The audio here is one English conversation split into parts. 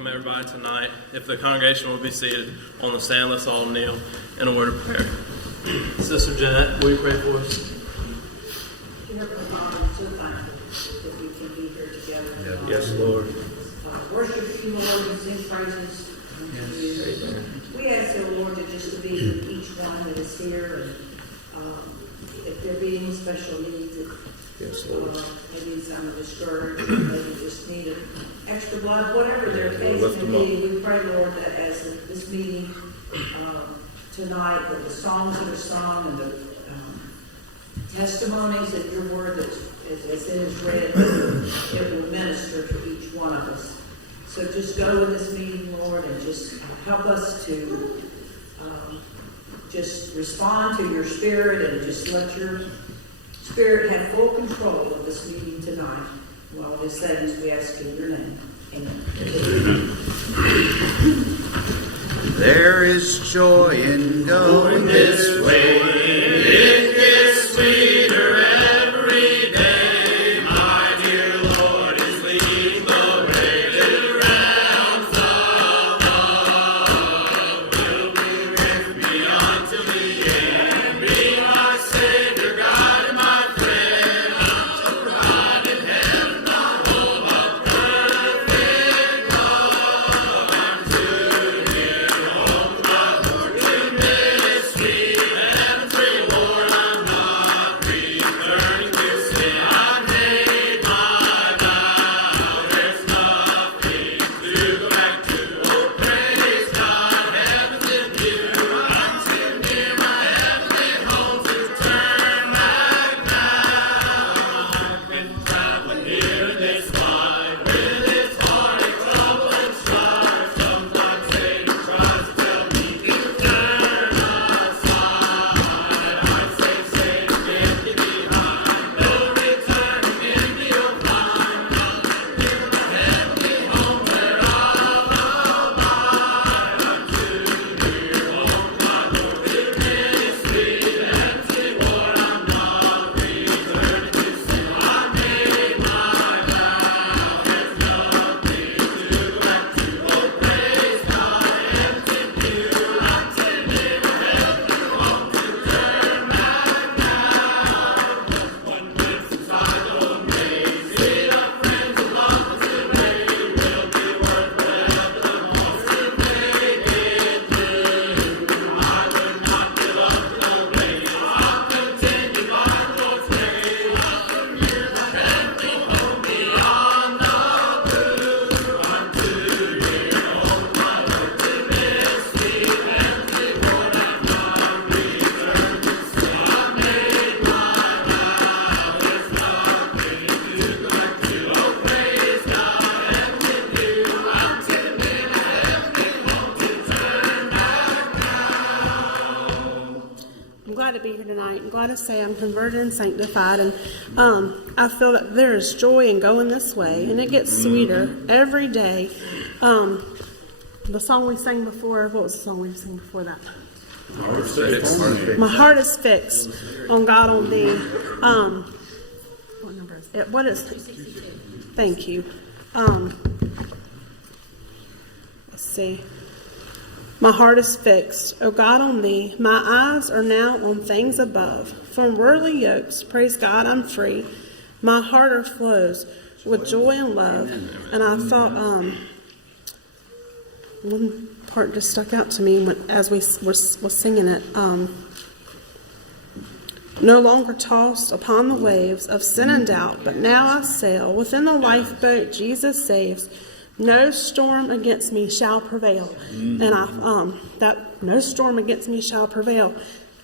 welcome everybody tonight. If the congregation will be seated on the stand, let's all kneel in a word of prayer. Sister Jeanette, will you pray for us? Heavenly Father, I'm so thankful that we can be here together. Yes, Lord. Worship you, Lord, and sing praises unto you. Amen. We ask you, Lord, to just to be with each one that is here, and if there be any special needs, Yes, Lord. maybe some are discouraged, or maybe just need an extra blood, whatever their case lift may them up. be, we pray, Lord, that as this meeting tonight, that the songs that are sung and the testimonies that your word that as it is read, it will minister to each one of us. So just go in this meeting, Lord, and just help us to just respond to your spirit and just let your spirit have full control of this meeting tonight. Well, this sentence we ask in your name. Amen. There is joy in going this way. It is sweeter every day. My dear Lord is leading the way to realms above. Will be with me until the end. Be my Savior, God, and my friend. Until God in heaven, the hope of perfect love. I'm too near home, my Lord, to miss me. Heaven's reward, I'm not returning to sin. I made my vow, there's nothing to go back to. Oh, praise God, heaven's in view. I'm too near my heavenly home to turn back now. I've been traveling here in this life with its heartache, trouble, and strife. Sometimes Satan tries to tell me to turn aside. I say, Satan, get thee behind. No returning in the old line. Near my heavenly home where I'll abide. I'm too near home, my Lord, to miss thee. Empty Lord, I'm not returning to sin. I made my vow, there's nothing to go back to. Oh, praise God, heaven's in view. I'm too near my heavenly home to turn back now. One glimpse inside the old maze, see the friends of love and today will be worth whatever the cost to make it through. I would not give up to no place. I'll continue by the Lord's way. Up from here, my heavenly home beyond the blue. I'm too near home, my Lord, to miss thee. Heavenly Lord, I'm not returned to sin. I made my vow, there's nothing to go back to. Oh, praise God, heaven's in view. I'm too near my heavenly home to turn back now. I'm glad to be here tonight. I'm glad to say I'm converted and sanctified, and I feel that there is joy in going this way, and it gets sweeter every day. The song we sang before, what was the song we sang before that? My heart is fixed on God, on thee. What number is it? What is it? Thank you. Let's see. My heart is fixed, O God, on thee. My eyes are now on things above. From worldly yokes, praise God, I'm free. My heart overflows with joy and love. And I thought one part just stuck out to me as we was singing it. No longer tossed upon the waves of sin and doubt, but now I sail within the lifeboat Jesus saves. No storm against me shall prevail. And that no storm against me shall prevail,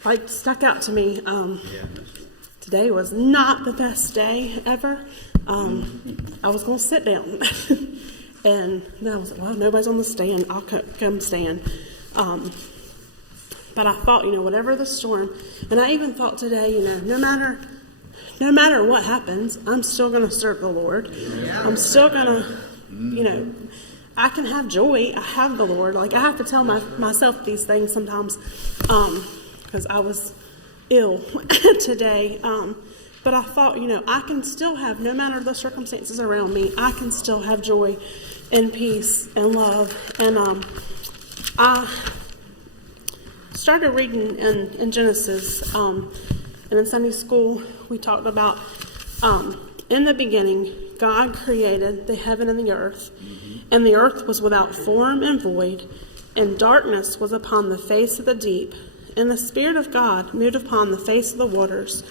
like, stuck out to me. Today was not the best day ever. I was going to sit down, and then I was like, well, nobody's on the stand. I'll come stand. But I thought, whatever the storm, and I even thought today, no matter what happens, I'm still going to serve the Lord. I'm still going to, I can have joy. I have the Lord. Like, I have to tell myself these things sometimes, because I was ill today. But I thought, I can still have, no matter the circumstances around me, I can still have joy and peace and love. And I started reading in Genesis, and in Sunday school we talked about in the beginning God created the heaven and the earth, and the earth was without form and void, and darkness was upon the face of the deep, and the Spirit of God moved upon the face of the waters.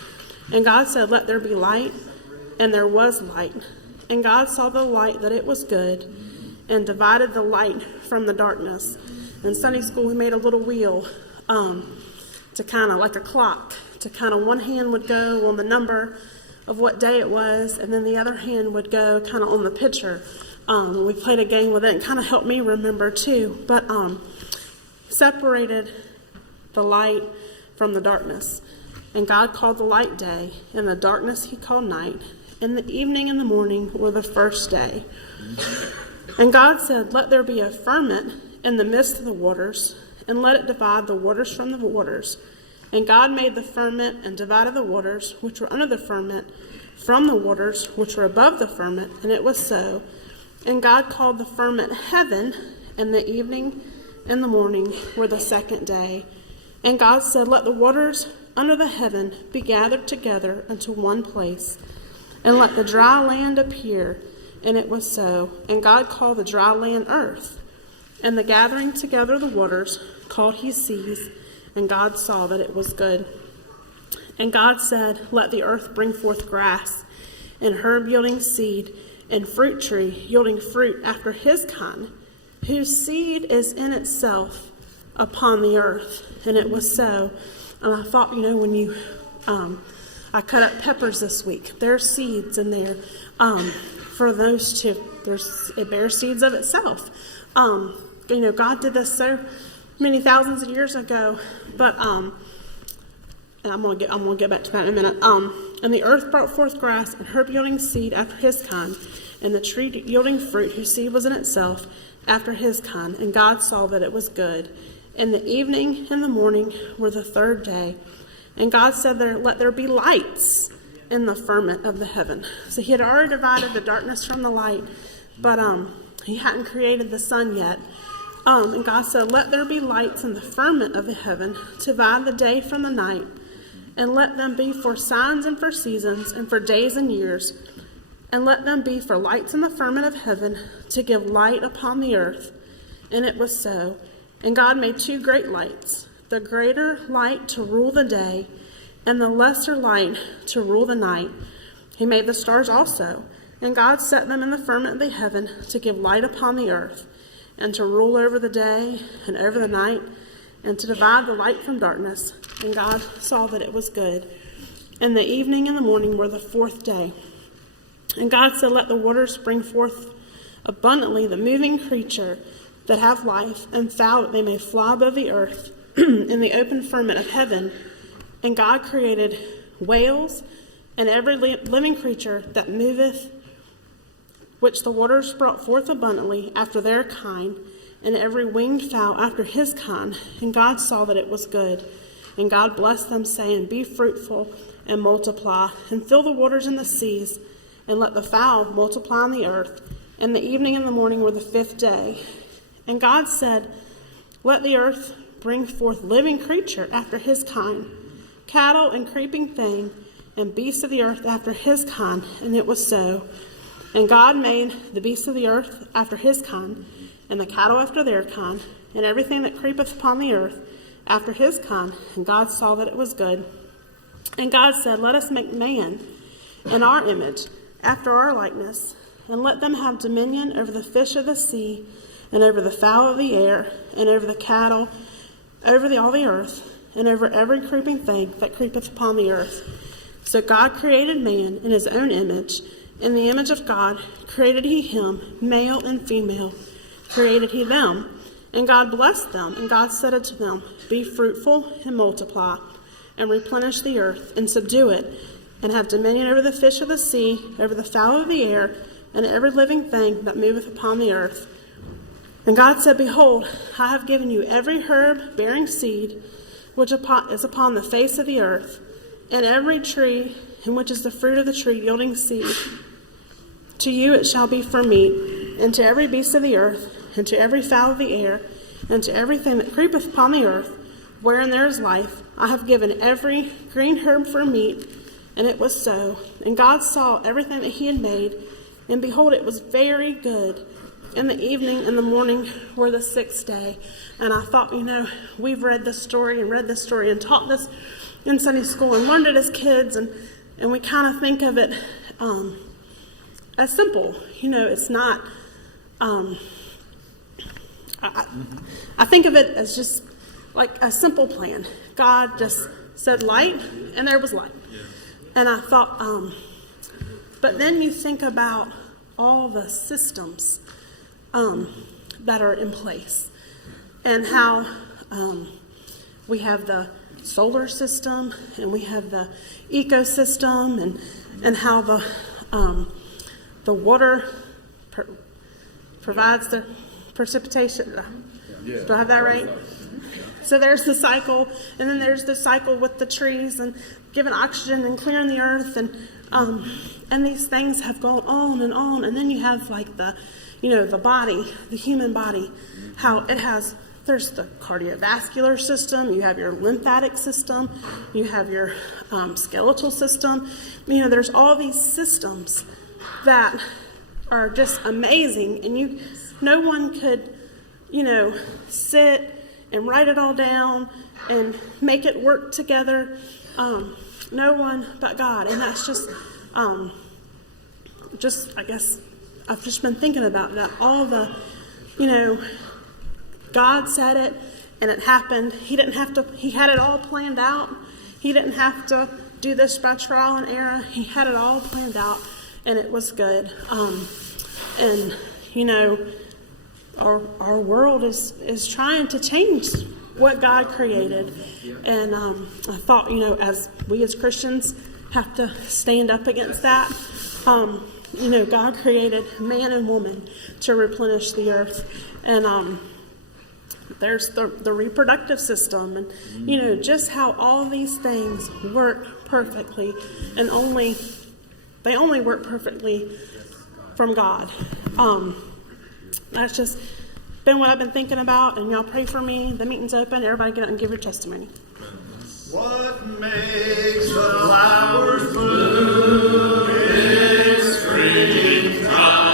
And God said, "Let there be light," and there was light. And God saw the light that it was good, and divided the light from the darkness. In Sunday school, we made a little wheel to kind of like a clock, to kind of one hand would go on the number of what day it was, and then the other hand would go kind of on the picture. We played a game with it and kind of helped me remember too. But separated the light from the darkness. And God called the light day, and the darkness he called night. And the evening and the morning were the first day. And God said, "Let there be a firmament in the midst of the waters, and let it divide the waters from the waters." And God made the firmament and divided the waters which were under the firmament from the waters which were above the firmament, and it was so. And God called the firmament heaven, and the evening and the morning were the second day. And God said, "Let the waters under the heaven be gathered together unto one place, and let the dry land appear." And it was so. And God called the dry land earth, and the gathering together of the waters called he seas. And God saw that it was good. And God said, "Let the earth bring forth grass, and herb yielding seed, and fruit tree yielding fruit after his kind, whose seed is in itself upon the earth." And it was so. And I thought, when you, I cut up peppers this week. There's seeds in there for those two. It bears seeds of itself. God did this so many thousands of years ago. But and I'm gonna get back to that in a minute. And the earth brought forth grass and herb yielding seed after his kind, and the tree yielding fruit whose seed was in itself after his kind. And God saw that it was good. And the evening and the morning were the third day. And God said, "Let there be lights in the firmament of the heaven." So he had already divided the darkness from the light, but he hadn't created the sun yet. And God said, "Let there be lights in the firmament of the heaven to divide the day from the night, and let them be for signs and for seasons and for days and years, and let them be for lights in the firmament of heaven to give light upon the earth." And it was so. And God made two great lights, the greater light to rule the day, and the lesser light to rule the night. He made the stars also, and God set them in the firmament of the heaven to give light upon the earth, and to rule over the day and over the night, and to divide the light from darkness. And God saw that it was good. And the evening and the morning were the fourth day. And God said, "Let the waters bring forth abundantly the moving creature that have life, and fowl that they may fly above the earth in the open firmament of heaven." And God created whales and every living creature that moveth, which the waters brought forth abundantly after their kind, and every winged fowl after his kind. And God saw that it was good. And God blessed them, saying, "Be fruitful and multiply, and fill the waters in the seas, and let the fowl multiply on the earth." And the evening and the morning were the fifth day. And God said, "Let the earth bring forth living creature after his kind, cattle and creeping thing, and beasts of the earth after his kind." And it was so. And God made the beasts of the earth after his kind, and the cattle after their kind, and everything that creepeth upon the earth after his kind. And God saw that it was good. And God said, "Let us make man in our image, after our likeness, and let them have dominion over the fish of the sea, and over the fowl of the air, and over the cattle, over all the earth, and over every creeping thing that creepeth upon the earth." So God created man in his own image. In the image of God created he him, male and female created he them. And God blessed them, and God said unto them, "Be fruitful and multiply, and replenish the earth, and subdue it, and have dominion over the fish of the sea, over the fowl of the air, and every living thing that moveth upon the earth." And God said, "Behold, I have given you every herb bearing seed, which is upon the face of the earth, and every tree in which is the fruit of the tree yielding seed. To you it shall be for meat. and to every beast of the earth, and to every fowl of the air, and to everything that creepeth upon the earth, wherein there is life, I have given every green herb for meat. And it was so. And God saw everything that he had made, and behold, it was very good. And the evening and the morning were the sixth day. And I thought, we've read this story and taught this in Sunday school and learned it as kids, and we kind of think of it as simple. It's not. I think of it as just like a simple plan. God just said light, and there was light. And I thought, but then you think about all the systems that are in place, and how we have the solar system, and we have the ecosystem, and how the water provides the precipitation. Do I have that right? So there's the cycle, and then there's the cycle with the trees and giving oxygen and clearing the earth, and these things have gone on, and then you have like the body, the human body, how it has. There's the cardiovascular system, you have your lymphatic system, you have your skeletal system. There's all these systems that are just amazing, and no one could, sit and write it all down and make it work together. No one but God. And that's I guess I've just been thinking about that. All the, God said it and it happened. He didn't have to, he had it all planned out. He didn't have to do this by trial and error. He had it all planned out, and it was good. Our world is trying to change what God created. And I thought, as we as Christians have to stand up against that. God created man and woman to replenish the earth. And there's the reproductive system, and just how all these things work perfectly, and they only work perfectly from God. That's just been what I've been thinking about, and y'all pray for me. The meeting's open. Everybody get up and give your testimony. What makes the flowers bloom in springtime?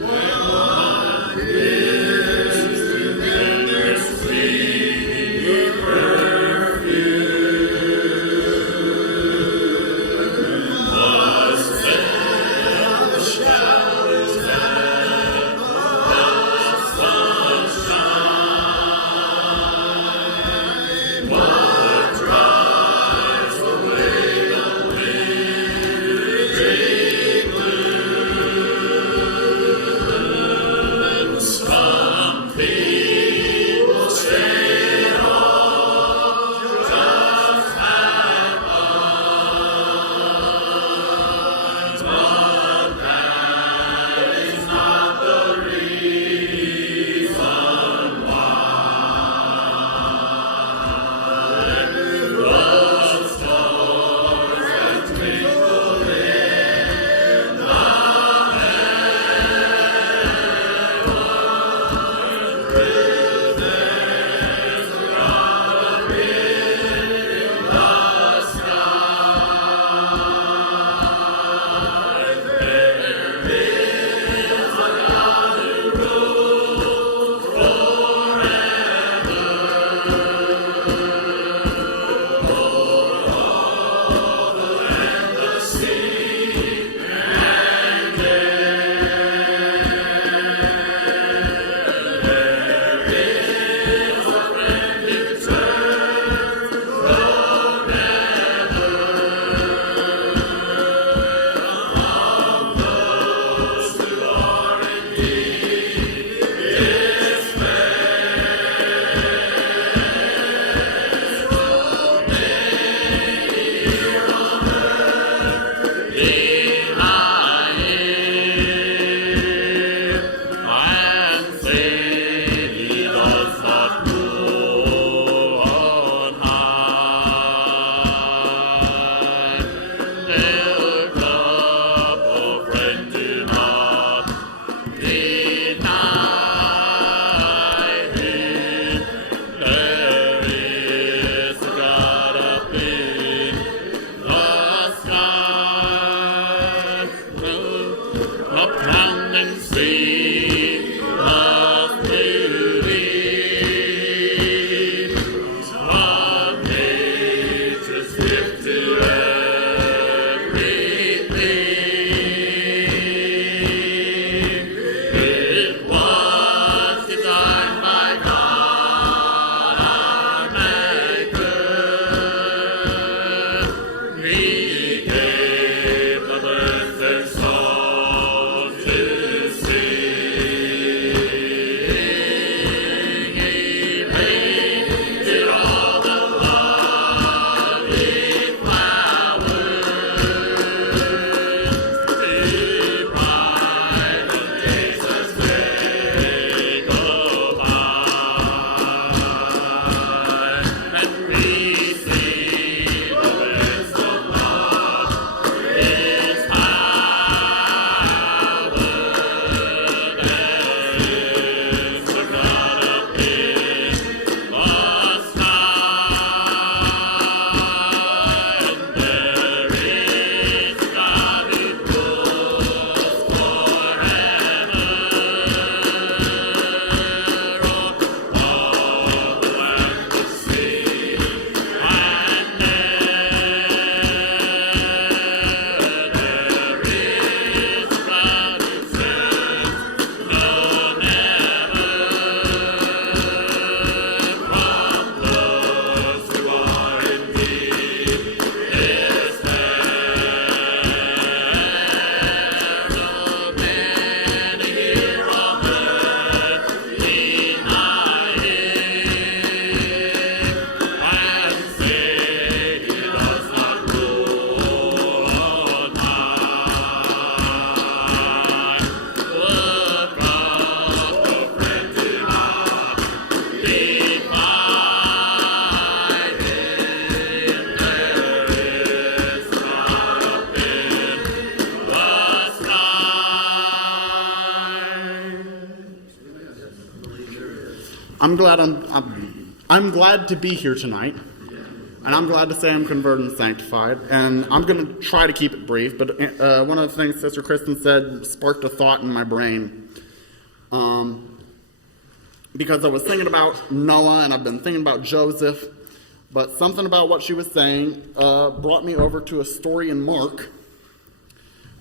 What is within their sweet perfume? Was there the showers that brought sunshine? What drives away upon the sea of new leaves, of nature's gift to everything. It was designed by God our Maker. He gave the birds their songs to sing. He painted all the lovely flowers to brighten the days as they go by. And we see the best of love is hallowed as the God up in the sky. And there is God who rules forever. All the land to see, and there is God who says, no, never. From those who are indeed His herald, many here on earth deny Him and say He does not rule on high. Look up, oh friend, do not be fighting. There is God up in the sky. I'm glad to be here tonight, and I'm glad to say I'm converted and sanctified, and I'm going to try to keep it brief, but one of the things Sister Kristen said sparked a thought in my brain, because I was thinking about Noah, and I've been thinking about Joseph, but something about what she was saying brought me over to a story in Mark,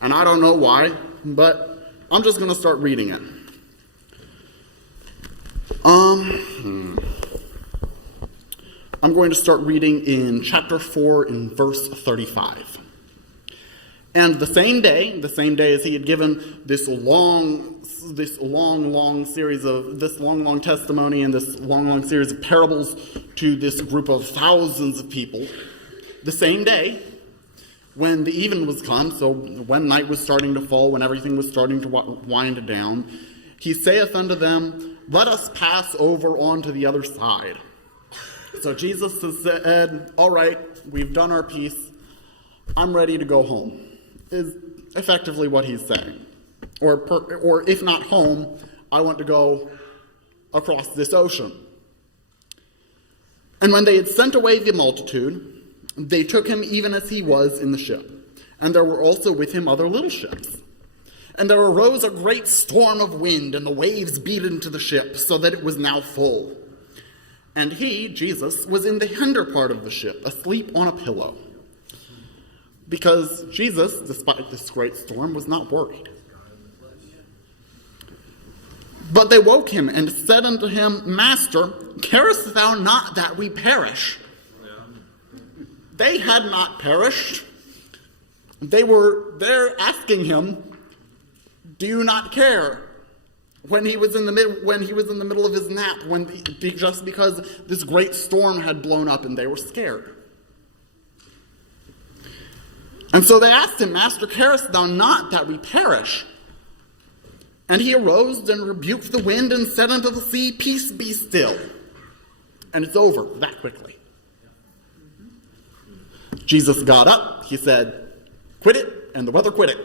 and I don't know why, but I'm just going to start reading it. I'm going to start reading in chapter 4 in verse 35. And the same day as he had given this long testimony and this long series of parables to this group of thousands of people, the same day, when the even was come, so when night was starting to fall, when everything was starting to wind down, he saith unto them, let us pass over onto the other side. So Jesus has said, all right, we've done our piece. I'm ready to go home, is effectively what he's saying. Or if not home, I want to go across this ocean. And when they had sent away the multitude, they took him even as he was in the ship. And there were also with him other little ships. And there arose a great storm of wind, and the waves beat into the ship, so that it was now full. And he, Jesus, was in the hinder part of the ship, asleep on a pillow. Because Jesus, despite this great storm, was not worried. But they woke him and said unto him, Master, carest thou not that we perish? They had not perished. They were there asking him, do you not care? When he was in the middle of his nap, just because this great storm had blown up and they were scared. And so they asked him, Master, carest thou not that we perish? And he arose and rebuked the wind and said unto the sea, Peace, be still. And it's over that quickly. Jesus got up, he said, Quit it, and the weather quit it.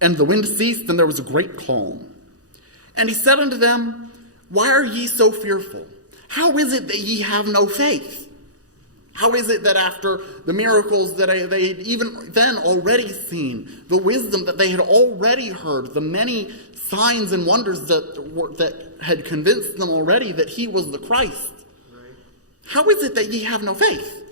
And the wind ceased, and there was a great calm. And he said unto them, Why are ye so fearful? How is it that ye have no faith? How is it that after the miracles that they had even then already seen, the wisdom that they had already heard, the many signs and wonders that had convinced them already that he was the Christ, how is it that ye have no faith?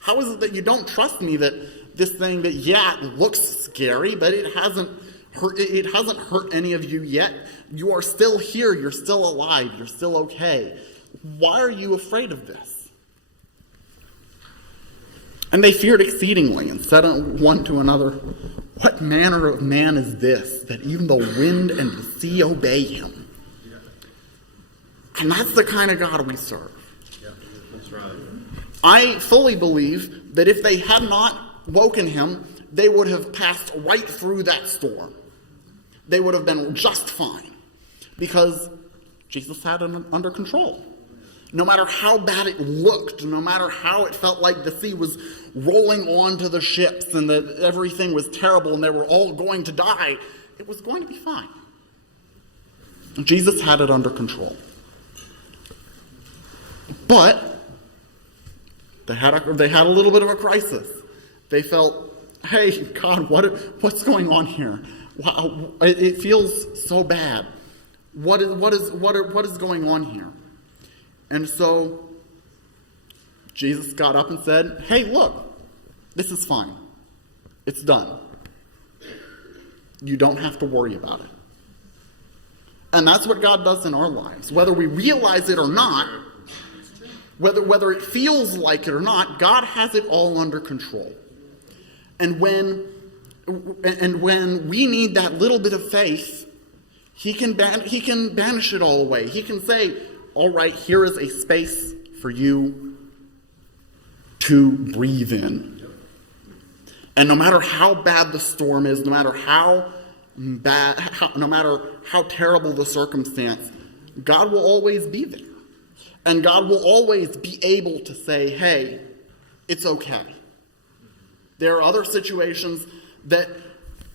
How is it that you don't trust me that this thing that, yeah, it looks scary, but it hasn't hurt any of you yet. You are still here. You're still alive. You're still okay. Why are you afraid of this? And they feared exceedingly and said one to another, what manner of man is this, that even the wind and the sea obey him? And that's the kind of God we serve. That's right. I fully believe that if they had not woken him, they would have passed right through that storm. They would have been just fine. Because Jesus had it under control. No matter how bad it looked, no matter how it felt like the sea was rolling onto the ships and that everything was terrible and they were all going to die, it was going to be fine. Jesus had it under control. But they had a little bit of a crisis. They felt, hey, God, what's going on here? Wow, it feels so bad. What is going on here? And so Jesus got up and said, hey, look, this is fine. It's done. You don't have to worry about it. And that's what God does in our lives. Whether we realize it or not, whether it feels like it or not, God has it all under control. And when we need that little bit of faith, he can banish it all away. He can say, all right, here is a space for you to breathe in. And no matter how bad the storm is, no matter how terrible the circumstance, God will always be there. And God will always be able to say, hey, it's okay. There are other situations that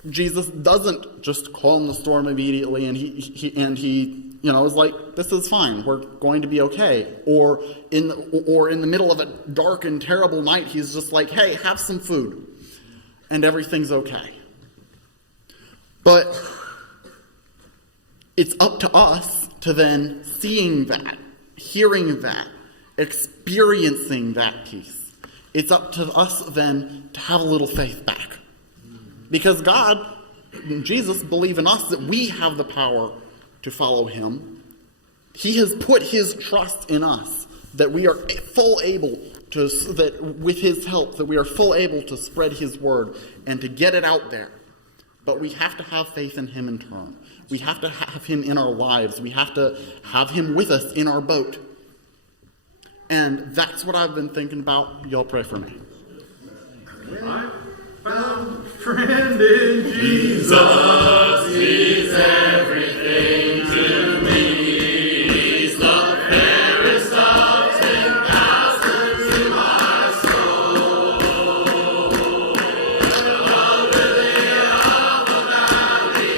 Jesus doesn't just calm the storm immediately and he is like, this is fine, we're going to be okay. Or in the middle of a dark and terrible night, he's just like, hey, have some food and everything's okay. But it's up to us to then seeing that, hearing that, experiencing that peace. It's up to us then to have a little faith back. Because God, Jesus, believe in us that we have the power to follow him. He has put his trust in us that we are with his help, that we are full able to spread his word and to get it out there. But we have to have faith in him in turn. We have to have him in our lives. We have to have him with us in our boat. And that's what I've been thinking about. Y'all pray for me. I found a friend in Jesus. He's everything to me. He's the fairest of 10,000 to my soul. The lily of the valley,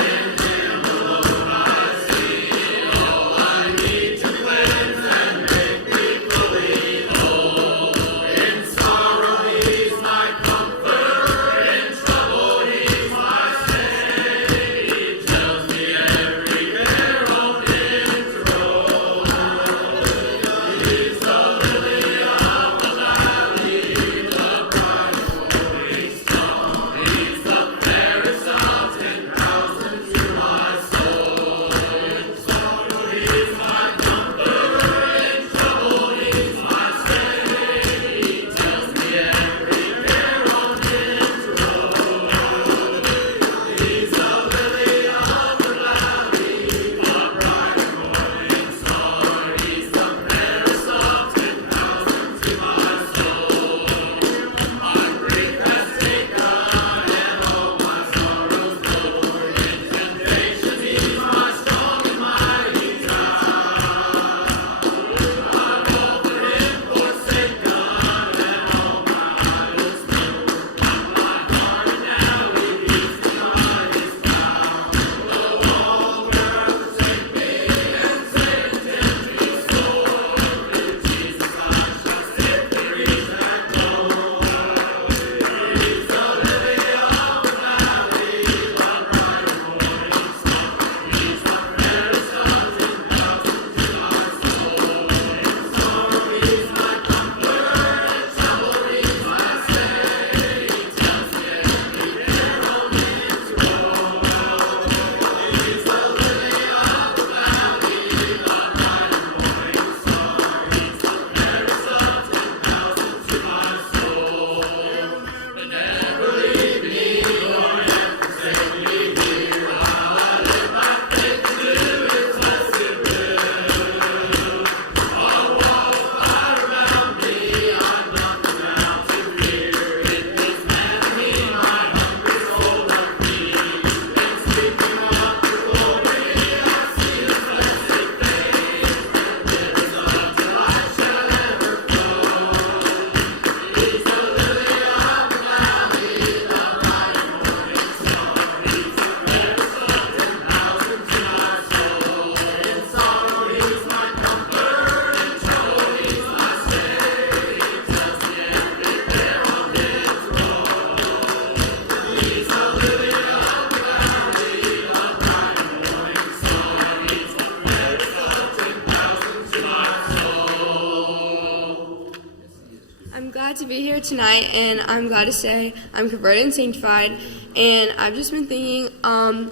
in him alone I see all I need to cleanse and make me fully whole. In sorrow he's my comfort, in trouble he's my strength. here tonight, and I'm glad to say I'm converted and sanctified. And I've just been thinking, I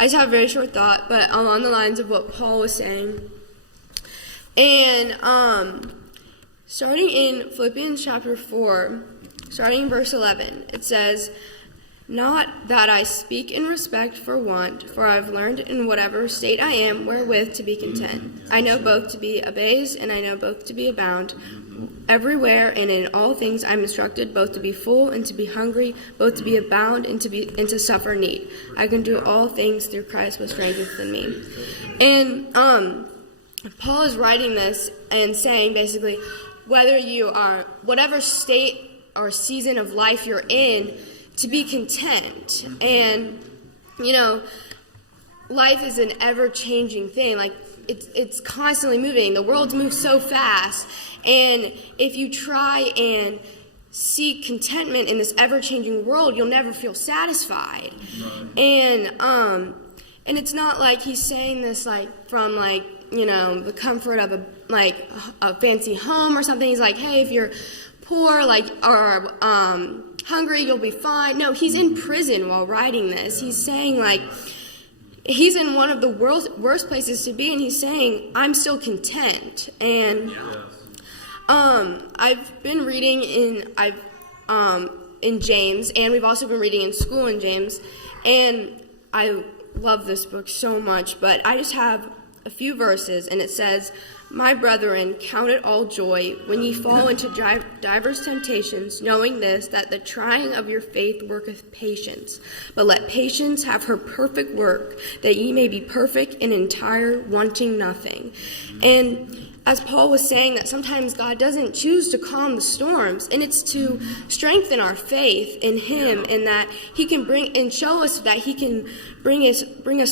just have a very short thought, but along the lines of what Paul was saying. And starting in Philippians chapter 4, starting in verse 11, it says, "Not that I speak in respect for want, for I have learned in whatever state I am wherewith to be content. I know both to be abased, and I know both to be abound. Everywhere and in all things I am instructed both to be full and to be hungry, both to be abound and to suffer need. I can do all things through Christ who strengthens in me." And Paul is writing this and saying basically, whether you are whatever state or season of life you're in, to be content. And life is an ever-changing thing. Like it's constantly moving. The world's moved so fast, and if you try and seek contentment in this ever-changing world, you'll never feel satisfied. Right. And it's not like he's saying this like from like the comfort of a fancy home or something. He's like, hey, if you're poor or hungry, you'll be fine. No, he's in prison while writing this. He's saying like he's in one of the worst places to be, and he's saying I'm still content. And I've been reading in James, and we've also been reading in school in James, and I love this book so much. But I just have a few verses, and it says, "My brethren, count it all joy when ye fall into divers temptations, knowing this, that the trying of your faith worketh patience. But let patience have her perfect work, that ye may be perfect and entire, wanting nothing." And as Paul was saying, that sometimes God doesn't choose to calm the storms, and it's to strengthen our faith in Him, and that He can bring and show us that He can bring us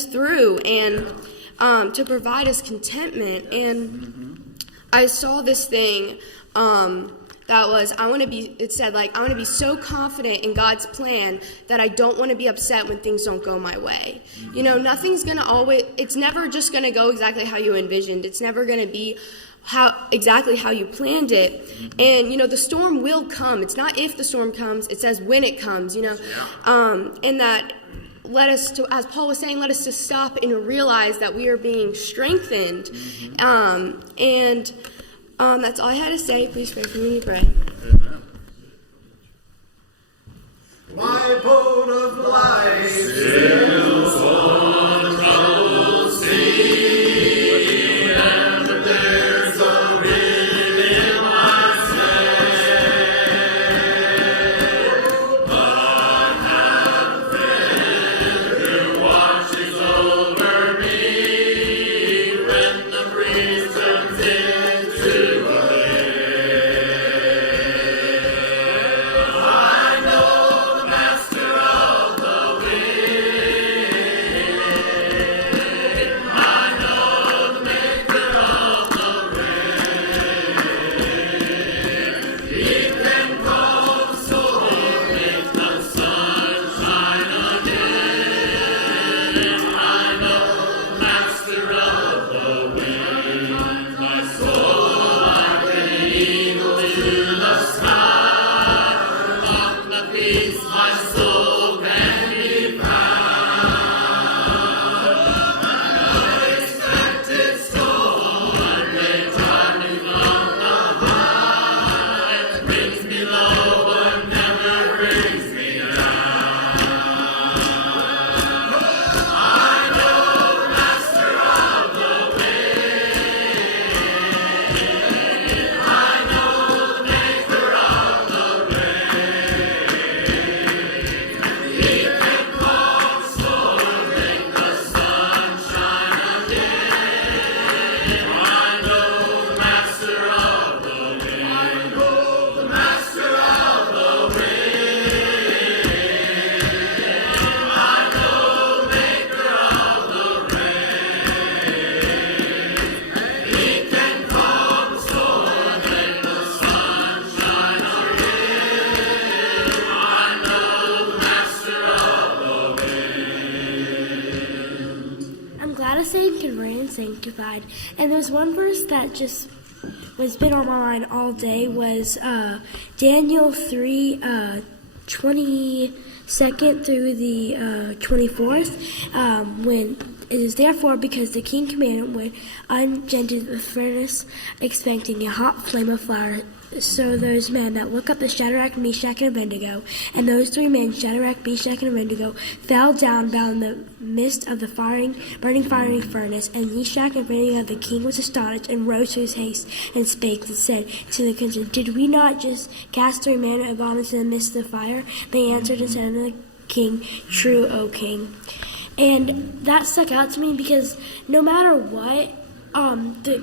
through, and to provide us contentment. And I saw this thing that was, it said I want to be so confident in God's plan that I don't want to be upset when things don't go my way. Nothing's going to it's never just going to go exactly how you envisioned. It's never going to be exactly how you planned it. And, the storm will come. It's not if the storm comes, it says when it comes, and that let us to, as Paul was saying, let us to stop and realize that we are being strengthened. And that's all I had to say. Please pray for me and pray. My boat of life sails on the troubled sea, and there's a wind in my sail. But I have a friend who watches over me when the breeze turns into a gale. I know the master of the wind. I know the maker of the rain. He can calm the storm, make the sun shine again. I know the master of the wind. My soul like an eagle to the sky. Among the peaks my soul can be found. Unexpected storm, they drive me from the high. Brings me low, but never brings me down. I know the master of the wind. I know the maker of the rain. He can calm the storm, make the sun shine again. I know the master of the wind. I know the master of the wind. I know the maker of the rain. He can calm the storm, make the sun shine again. I know the master of the wind. I'm glad to say converted and sanctified. And there's one verse that just was been on my mind all day was Daniel 3, 22nd through the 24th, when it is therefore because the king commanded when ungendered the furnace, expecting a hot flame of fire. So those men that look up the Shadrach, Meshach, and Abednego, and those three men, Shadrach, Meshach, and Abednego, fell down in the midst of the burning fiery furnace. And Meshach and Abednego, the king was astonished, and rose to his haste, and spake, and said to the king, Did we not just cast three men of bondage in the midst of the fire? They answered and said unto the king, True, O king. And that stuck out to me because no matter what,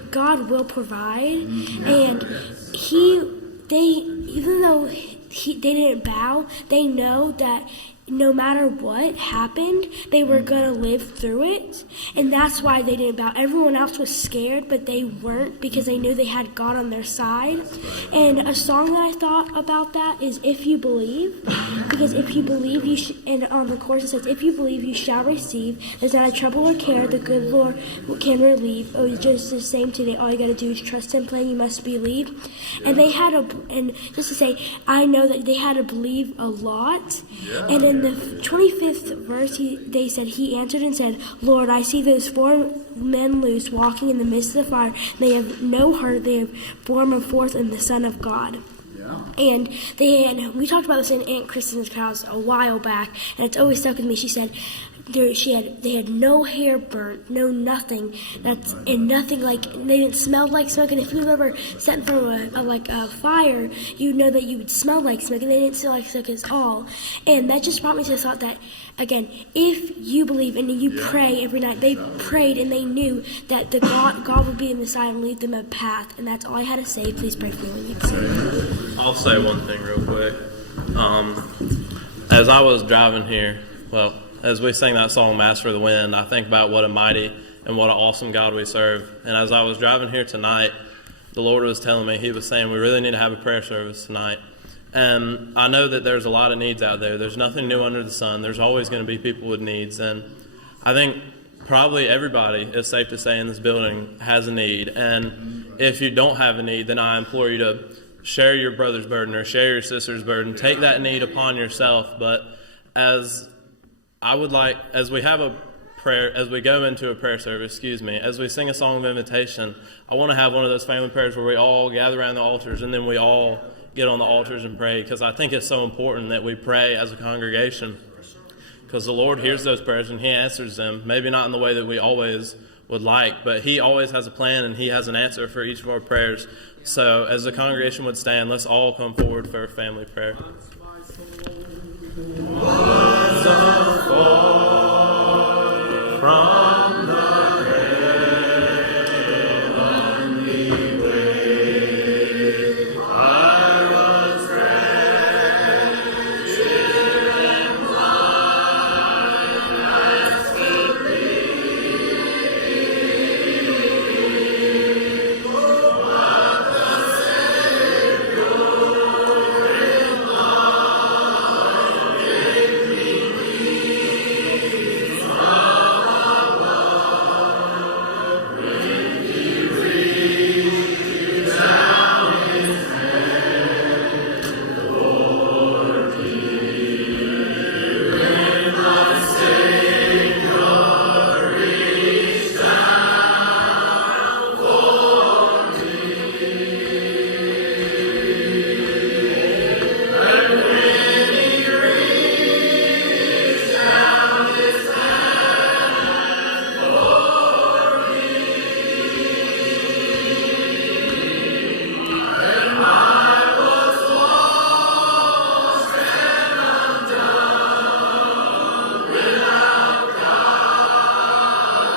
God will provide, and even though they didn't bow, they know that no matter what happened, they were going to live through it, and that's why they didn't bow. Everyone else was scared, but they weren't because they knew they had God on their side. And a song that I thought about that is If You Believe, because if you believe, and on the chorus it says, If you believe, you shall receive. There's not a trouble or care the good Lord can relieve. Oh, it's just the same today. All you got to do is trust and pray. You must believe. And they had and just to say, I know that they had to believe a lot. And in the 25th verse, he answered and said, Lord, I see those four men loose walking in the midst of the fire. They have no hurt. They have borne forth in the Son of God. And we talked about this in Aunt Kristen's house a while back, and it's always stuck with me. She said they had no hair burnt, no nothing. And nothing like they didn't smell like smoke. And if you've ever sat in front of a fire, you know that you would smell like smoke, and they didn't smell like smoke at all. And that just brought me to the thought that, again, if you believe and you pray every night, they prayed and they knew that God would be in the side and lead them a path. And that's all I had to say. Please pray for me. I'll say one thing real quick. As I was driving here, as we sang that song, Master of the Wind, I think about what a mighty and what an awesome God we serve. And as I was driving here tonight, the Lord was telling me, He was saying, we really need to have a prayer service tonight. And I know that there's a lot of needs out there. There's nothing new under the sun. There's always going to be people with needs. And I think probably everybody, it's safe to say, in this building has a need. And if you don't have a need, then I implore you to share your brother's burden or share your sister's burden. Take that need upon yourself. But as we have a prayer, as we go into a prayer service, as we sing a song of invitation, I want to have one of those family prayers where we all gather around the altars and then we all get on the altars and pray, because I think it's so important that we pray as a congregation, because the Lord hears those prayers and He answers them, maybe not in the way that we always would like, but He always has a plan and He has an answer for each of our prayers. So as the congregation would stand, let's all come forward for a family prayer. From the heavenly wave, I was wretched and blind as the reed, but the Savior in love gave me peace.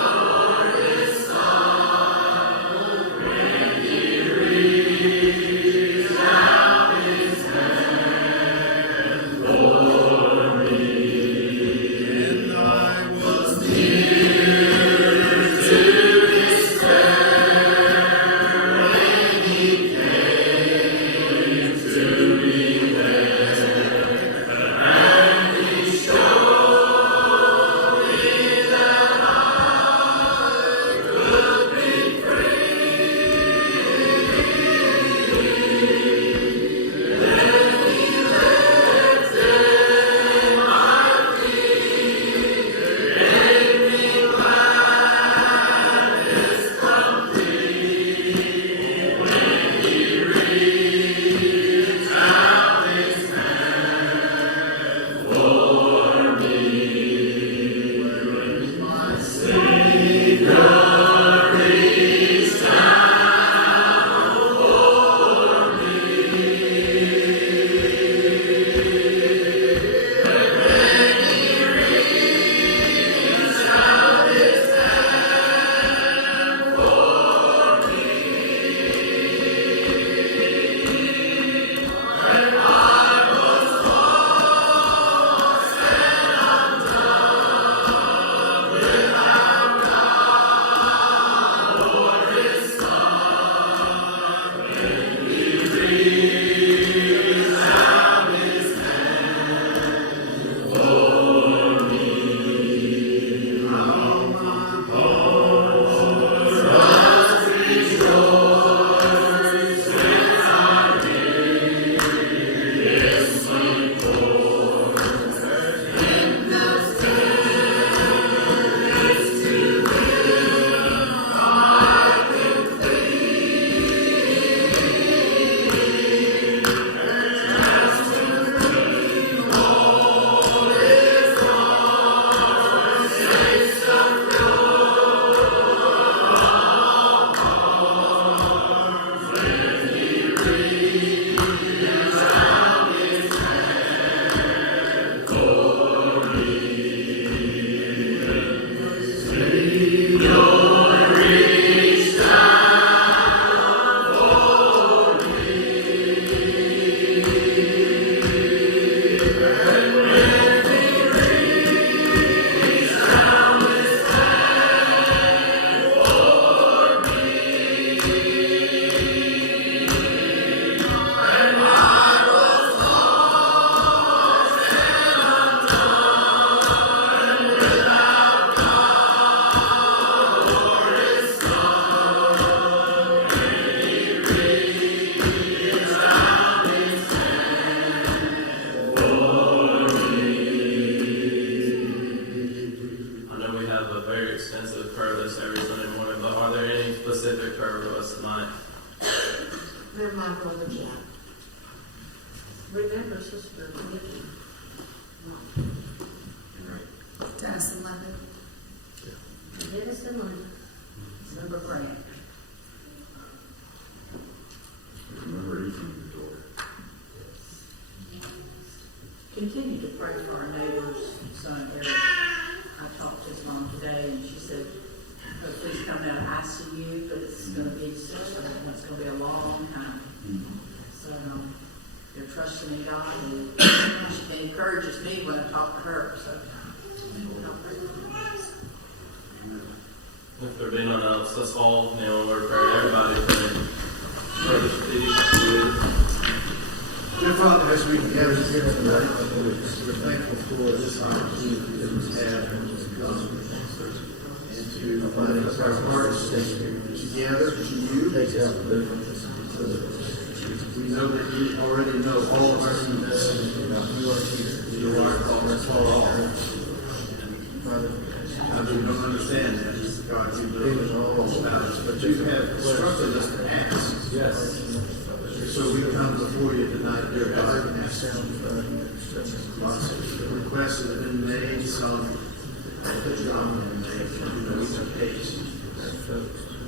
a very extensive prayer list every Sunday morning, but are there any specific prayer requests tonight? Remember my brother Jack. Remember Sister Nikki. Dennis and Linda. Dennis and Linda. Remember Brad. Remember eating the door. Continue to pray for our neighbor's son Eric. I talked to his mom today, and she said, hopefully he's coming out of ICU, but it's going to be soon, and it's going to be a long time. So you're trusting in God, and she encourages me when I talk to her. So I'll pray for her. If there be none else, let's all kneel in word of prayer. Everybody pray. Brother Steve. Dear Father, as we gather here tonight, we're thankful for this opportunity that we have to come and to find our hearts together to you. We know that you already know all of our needs. You are here. You are all. And Father, we don't understand that. God, you know all about us, but you have instructed us to ask. Yes. So we come before you tonight, dear God, and ask lots of requests that have been made, some that John had made. You know each case,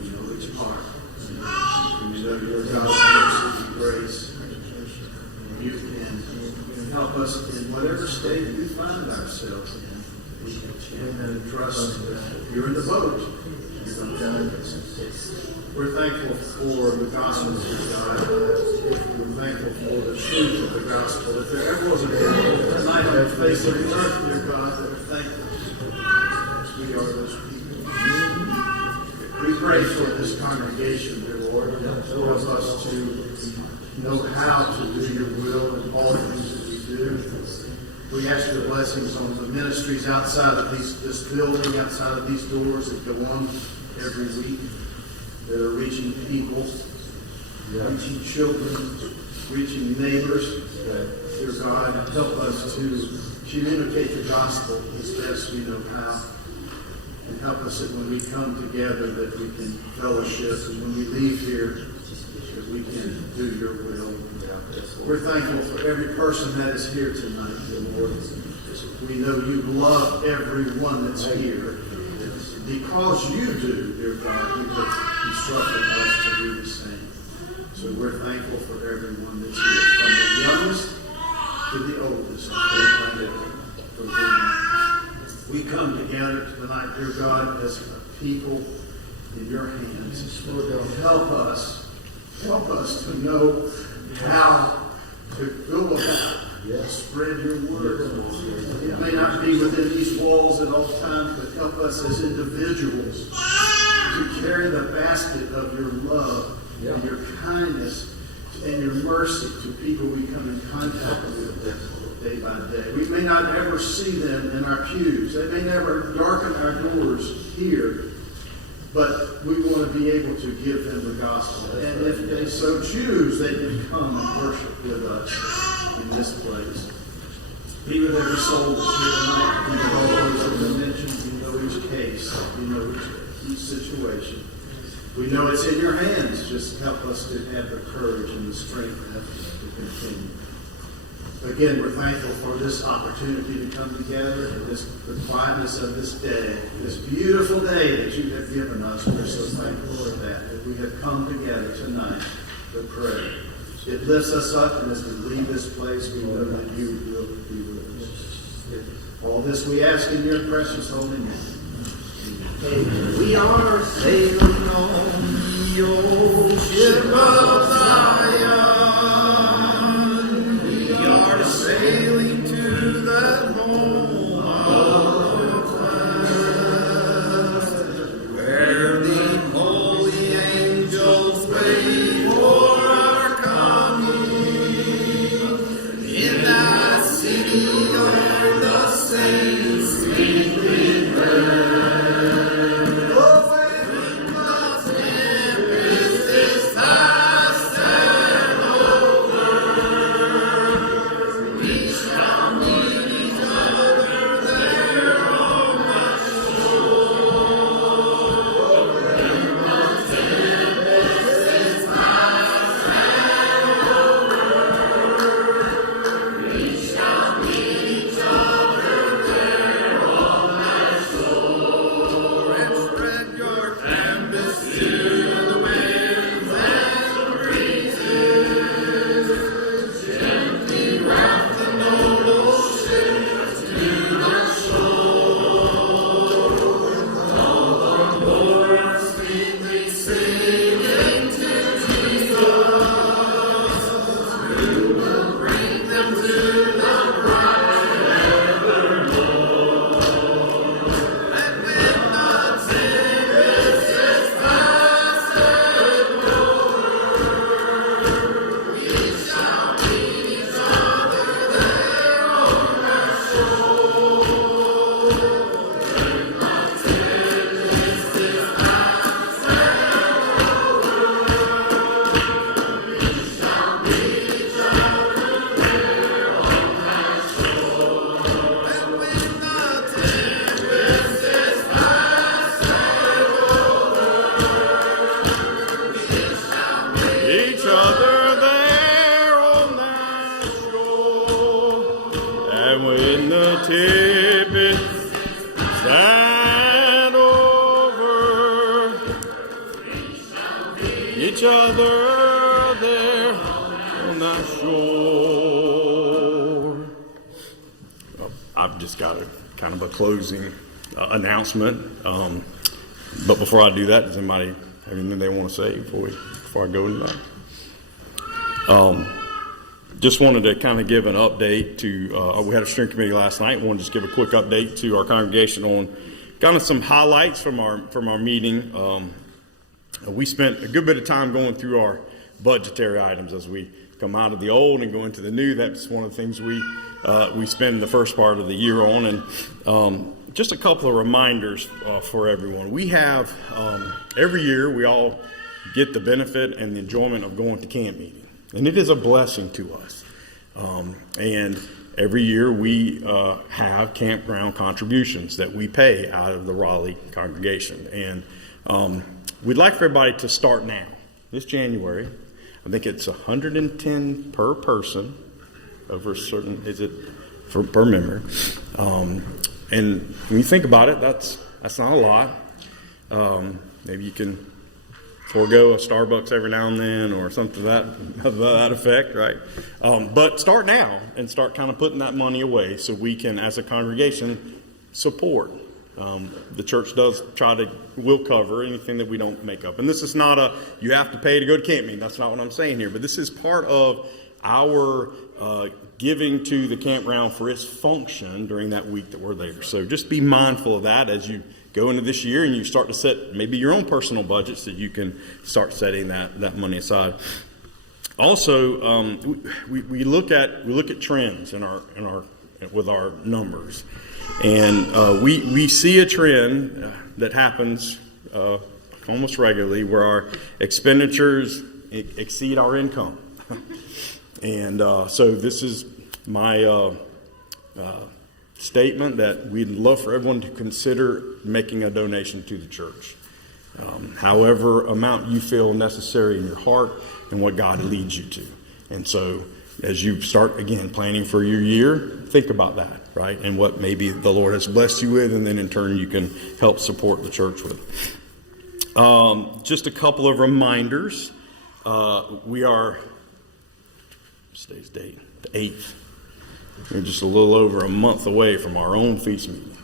you know each part. And you know your God's mercy and grace. And you can help us in whatever state we find ourselves in. We can trust that you're in the boat. You're going to guide us. We're thankful for the gospel of God. We're thankful for the truth of the gospel. If there ever was a people tonight on the face of the earth, dear God, that are thankful, we are those people. We pray for this congregation, dear Lord. Help us to know how to do your will in all things that we do. We ask your blessings on the ministries outside of this building, outside of these doors that go on every week, that are reaching people, reaching children, reaching neighbors. Dear God, help us to communicate the gospel as best we know how. And help us that when we come together that we can fellowship, and when we leave here that we can do your will. We're thankful for every person that is here tonight, dear Lord. We know you love everyone that's here. Because you do, dear God, you have instructed us to do the same. So we're thankful for everyone that's here, from the youngest to the oldest. We're thankful for them. We come together tonight, dear God, as a people in your hands. Lord, help us to know how to go about spread your word. It may not be within these walls at all times, but help us as individuals to carry the basket of your love and your kindness and your mercy to people we come in contact with day by day. We may not ever see them in our pews. They may never darken our doors here. But we want to be able to give them the gospel. And if they so choose, they can come and worship with us in this place. Be with every soul that's here tonight. You know all those that have been mentioned. You know each case. You know each situation. We know it's in your hands. Just help us to have the courage and the strength to continue. Again, we're thankful for this opportunity to come together in the quietness of this day, this beautiful day that you have given us. We're so thankful for that we have come together tonight to pray. It lifts us up, and as we leave this place, we know that you will be with us. All this we ask in your precious holy name. Amen. We are sailing on your ship of Zion. Sailing to the home of rest, where the holy angels wait for our coming. In that city where the saints sing with prayer. Oh, when the tempest is past each other there on that shore. I've just got a kind of a closing announcement. But before I do that, does anybody have anything they want to say before I go into that? Just wanted to kind of give an update to, we had a steering committee last night. Wanted to just give a quick update to our congregation on kind of some highlights from our meeting. We spent a good bit of time going through our budgetary items as we come out of the old and go into the new. That's one of the things we spend the first part of the year on. And just a couple of reminders for everyone. We have, every year, we all get the benefit and the enjoyment of going to camp meeting. And it is a blessing to us. And every year we have campground contributions that we pay out of the Raleigh congregation. And we'd like for everybody to start now. This January, I think it's $110 per person over a certain, per member. And when you think about it, that's not a lot. Maybe you can forego a Starbucks every now and then or something to that effect, right? But start now and start kind of putting that money away so we can, as a congregation, support. The church will cover anything that we don't make up. And this is not you have to pay to go to camp meeting. That's not what I'm saying here. But this is part of our giving to the campground for its function during that week that we're there. So just be mindful of that as you go into this year and you start to set maybe your own personal budget so you can start setting that money aside. Also, we look at trends with our numbers, and we see a trend that happens almost regularly where our expenditures exceed our income. And so this is my statement that we'd love for everyone to consider making a donation to the church. However amount you feel necessary in your heart and what God leads you to. And so as you start, again, planning for your year, think about that, right? And what maybe the Lord has blessed you with, and then in turn you can help support the church with. Just a couple of reminders. We are, today's date, the 8th. We're just a little over a month away from our own feast meeting.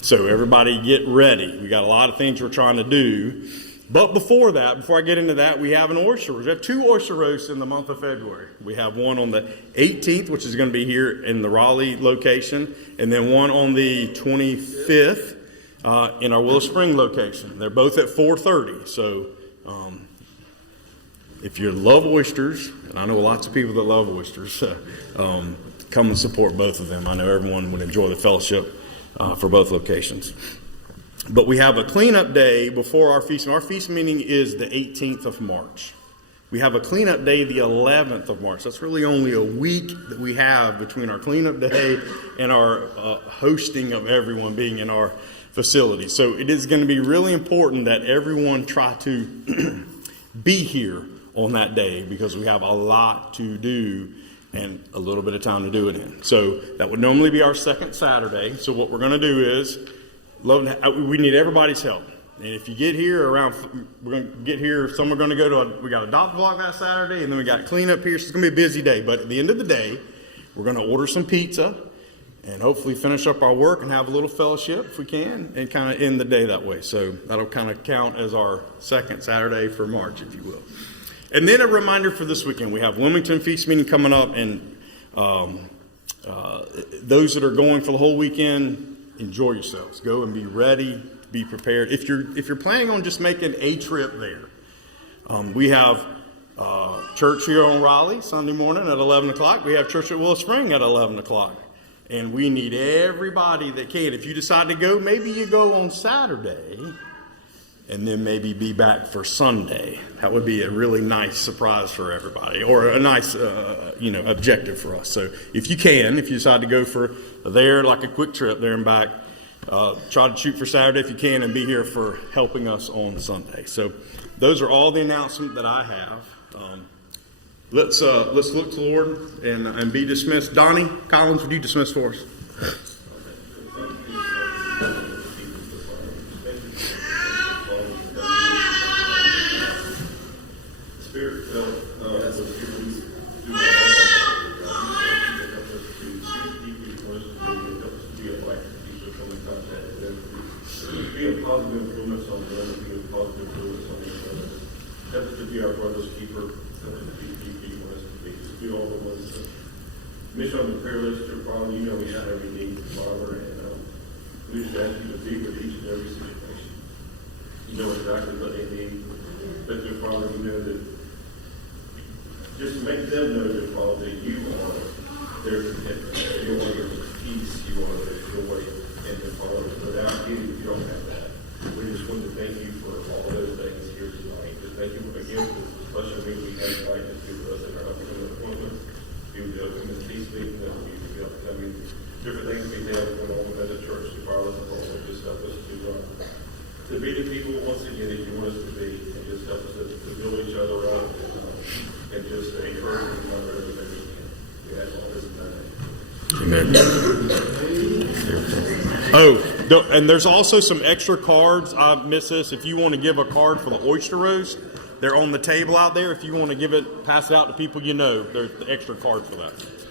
So everybody get ready. We got a lot of things we're trying to do. But before I get into that, we have an oyster roast. We have 2 oyster roasts in the month of February. We have one on the 18th, which is going to be here in the Raleigh location, and then one on the 25th in our Willow Spring location. They're both at 4:30. So if you love oysters, and I know lots of people that love oysters, come and support both of them. I know everyone would enjoy the fellowship for both locations. But we have a cleanup day before our feast. Our feast meeting is the 18th of March. We have a cleanup day the 11th of March. That's really only a week that we have between our cleanup day and our hosting of everyone being in our facility. So it is going to be really important that everyone try to be here on that day because we have a lot to do and a little bit of time to do it in. So that would normally be our second Saturday. So what we're going to do is, we need everybody's help. And if you get here we're going to get here, some are going to go to, we got a doctor block that Saturday, and then we got cleanup here. So it's going to be a busy day. But at the end of the day, we're going to order some pizza and hopefully finish up our work and have a little fellowship if we can and kind of end the day that way. So that'll kind of count as our second Saturday for March, if you will. And then a reminder for this weekend, we have Wilmington Feast Meeting coming up, and those that are going for the whole weekend, enjoy yourselves. Go and be ready, be prepared. If you're planning on just making a trip there, we have church here on Raleigh Sunday morning at 11 o'clock. We have church at Willow Spring at 11 o'clock. And we need everybody that can. If you decide to go, maybe you go on Saturday and then maybe be back for Sunday. That would be a really nice surprise for everybody, or a nice, objective for us. So if you decide to go for there, like a quick trip there and back, try to shoot for Saturday if you can and be here for helping us on Sunday. So those are all the announcements that I have. Let's look to the Lord and be dismissed. Donnie Collins, would you dismiss for us? be a positive influence on them, and be a positive influence on each other. Help us to be our brother's keeper, help us to be people you want us to be. Just be all the ones that mission on the prayer list, your Father, you know we have every need, Father, and we just ask you to be with each and every situation. You know exactly what they need. But your Father, you know that just make them know, your Father, that you are their contentment, you are their peace, you are their joy, and their Father. Without you, you don't have that. We just want to thank you for all those things here tonight. Just thank you again for this special meeting we had tonight, and be with us in our upcoming appointments. Be with us in this peace meeting, that we different things we have going on within the church, the Father, the Lord, just help us to be the people once again that you want us to be, and just help us to build each other up, and just encourage one another as we can. We ask all this in thy name. Amen. Oh, and there's also some extra cards. I missed this. If you want to give a card for the oyster roast, they're on the table out there. If you want to give it, pass it out to people you know. There's the extra card for that.